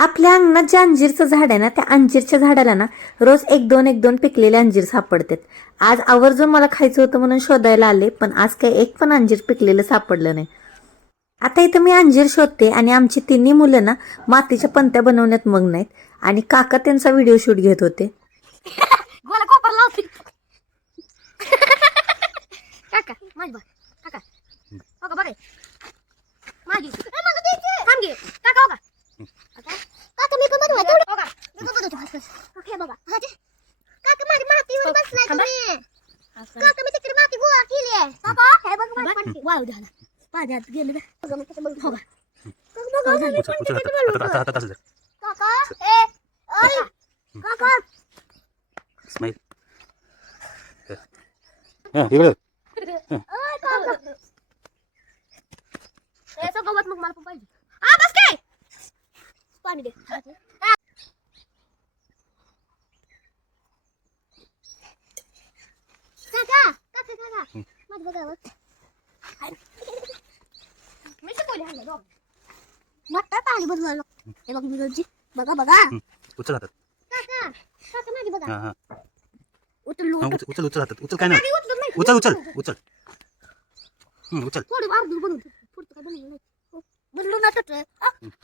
आपल्या अंगणात जे अंजीरचं झाड आहे ना, त्या अंजीरच्या झाडाला ना रोज एक दोन पिकलेले अंजीर सापडतात. आज आवर्जून मला खायचं होतं म्हणून शोधायला आले, पण आज काही एक पण अंजीर पिकलेलं सापडलं नाही. आता इथं मी अंजीर शोधते आणि आमची तिन्ही मुलं ना मातीच्या पंत्या बनवण्यात मग्न आहेत आणि काका त्यांचा व्हिडिओ शूट घेत होते. गोला कोपर लावते काका माझी बघ काका हो का बघ माझी थांब घे काका हो का काका मी पण बनवा तेवढं हो का मी पण बनवतो ओके बाबा काका माझी मातीवर बसलाय तुम्ही काका मी तिकडे माती गोळा केली आहे काका हे बघ माझी पडते वाव झाला पाण्यात गेलं बघ मी कसं बोलतो हो का काका ए ओय काका स्माइल इकडे ओय काका ऐसा गवत मग मला पण पाहिजे आ बस काय पाणी दे काका काका काका माझं बघावं मी शिकवले हल्ला बघ मोठा पाणी बनवायला हे बघ विरोधी बघा बघा उचल हातात काका काका माझी बघा हां उचल उचल उचल हातात उचल काय नाही उचल उचल उचल उचल थोडी अर्धी बनवतो पुढचं काय बनवलं नाही बनलो ना तर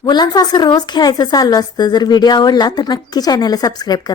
मुलांचं असं रोज खेळायचं चाललं असतं. जर व्हिडिओ आवडला तर नक्की चॅनलला सबस्क्राईब करा.